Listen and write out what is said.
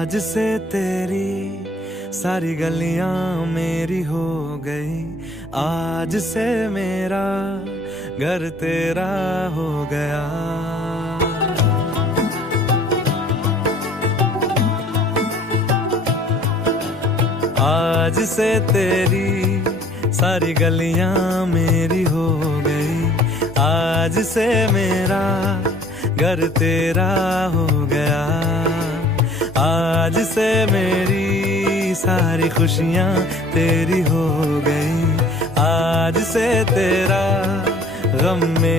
आज से तेरी सारी गलियां मेरी हो गई, आज से मेरा घर तेरा हो गया। आज से तेरी सारी गलियां मेरी हो गई, आज से मेरा घर तेरा हो गया। आज से मेरी सारी खुशियां तेरी हो गई, आज से तेरा गम में